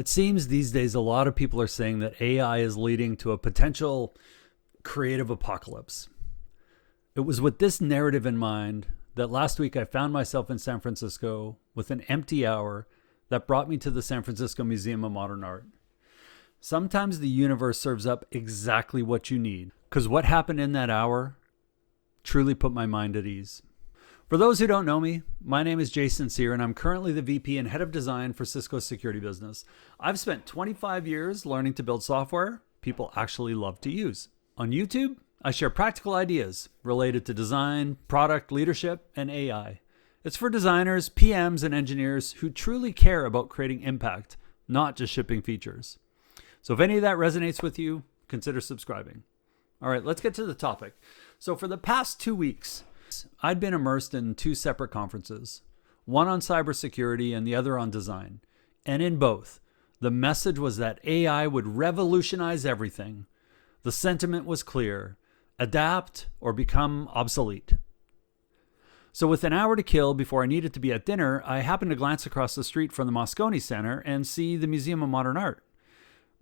It seems these days a lot of people are saying that AI is leading to a potential creative apocalypse. It was with this narrative in mind that last week I found myself in San Francisco with an empty hour that brought me to the San Francisco Museum of Modern Art. Sometimes the universe serves up exactly what you need, because what happened in that hour truly put my mind at ease. For those who don't know me, my name is Jason Sear, and I'm currently the VP and Head of Design for Cisco's security business. I've spent 25 years learning to build software people actually love to use. On YouTube, I share practical ideas related to design, product leadership, and AI. It's for designers, PMs, and engineers who truly care about creating impact, not just shipping features. So if any of that resonates with you, consider subscribing. All right, let's get to the topic. So for the past 2 weeks, I'd been immersed in 2 separate conferences, one on cybersecurity and the other on design. And in both, the message was that AI would revolutionize everything. The sentiment was clear: adapt or become obsolete. So with an hour to kill before I needed to be at dinner, I happened to glance across the street from the Moscone Center and see the Museum of Modern Art.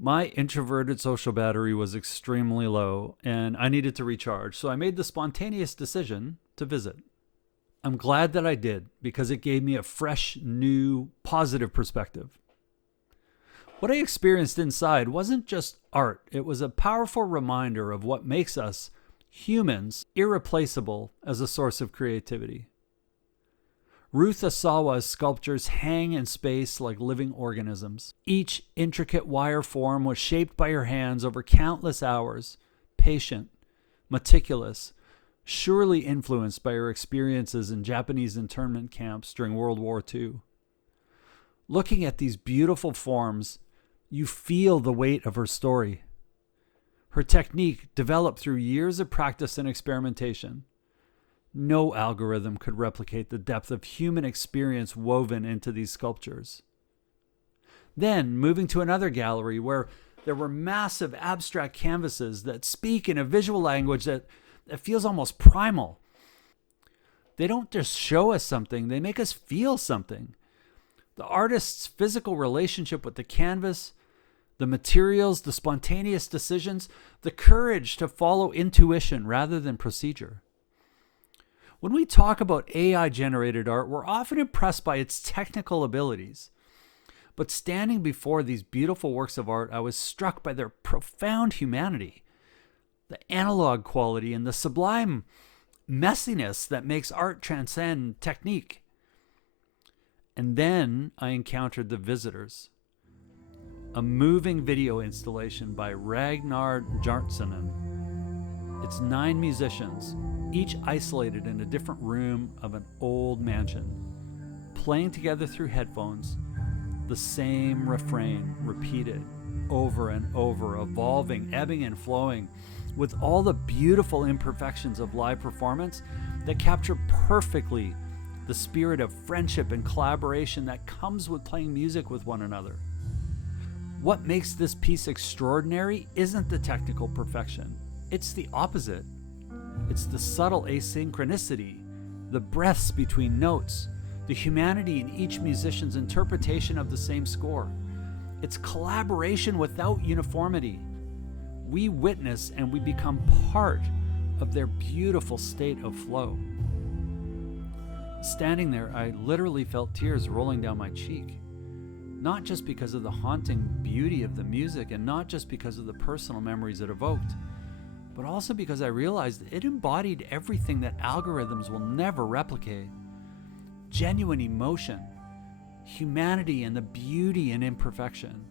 My introverted social battery was extremely low, and I needed to recharge, so I made the spontaneous decision to visit. I'm glad that I did, because it gave me a fresh, new, positive perspective. What I experienced inside wasn't just art. It was a powerful reminder of what makes us, humans, irreplaceable as a source of creativity. Ruth Asawa's sculptures hang in space like living organisms. Each intricate wire form was shaped by her hands over countless hours, patient, meticulous, surely influenced by her experiences in Japanese internment camps during World War II. Looking at these beautiful forms, you feel the weight of her story. Her technique developed through years of practice and experimentation. No algorithm could replicate the depth of human experience woven into these sculptures. Then, moving to another gallery where there were massive abstract canvases that speak in a visual language that feels almost primal. They don't just show us something, they make us feel something. The artist's physical relationship with the canvas, the materials, the spontaneous decisions, the courage to follow intuition rather than procedure. When we talk about AI-generated art, we're often impressed by its technical abilities. But standing before these beautiful works of art, I was struck by their profound humanity, the analog quality, and the sublime messiness that makes art transcend technique. And then I encountered The Visitors, a moving video installation by Ragnar Kjartansson. It's 9 musicians, each isolated in a different room of an old mansion, playing together through headphones, the same refrain repeated over and over, evolving, ebbing and flowing, with all the beautiful imperfections of live performance that capture perfectly the spirit of friendship and collaboration that comes with playing music with one another. What makes this piece extraordinary isn't the technical perfection. It's the opposite. It's the subtle asynchronicity, the breaths between notes, the humanity in each musician's interpretation of the same score. It's collaboration without uniformity. We witness and we become part of their beautiful state of flow. Standing there, I literally felt tears rolling down my cheek. Not just because of the haunting beauty of the music and not just because of the personal memories it evoked, but also because I realized it embodied everything that algorithms will never replicate. Genuine emotion, humanity, and the beauty in imperfection.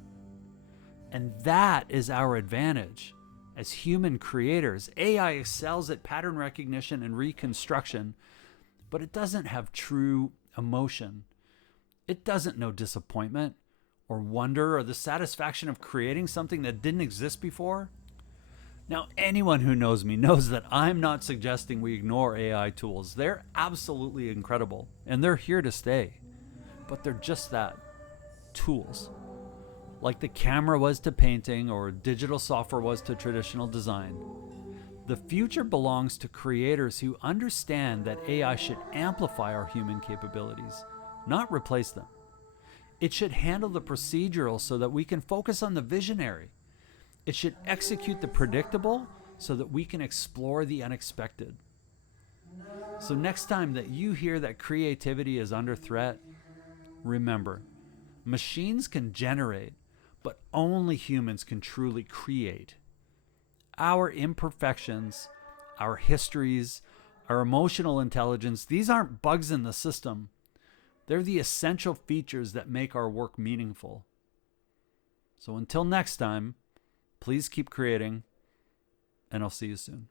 And that is our advantage. As human creators, AI excels at pattern recognition and reconstruction, but it doesn't have true emotion. It doesn't know disappointment or wonder or the satisfaction of creating something that didn't exist before. Now, anyone who knows me knows that I'm not suggesting we ignore AI tools. They're absolutely incredible, and they're here to stay. But they're just that, tools. Like the camera was to painting or digital software was to traditional design. The future belongs to creators who understand that AI should amplify our human capabilities, not replace them. It should handle the procedural so that we can focus on the visionary. It should execute the predictable so that we can explore the unexpected. So next time that you hear that creativity is under threat, remember, machines can generate, but only humans can truly create. Our imperfections, our histories, our emotional intelligence, these aren't bugs in the system. They're the essential features that make our work meaningful. So until next time, please keep creating, and I'll see you soon.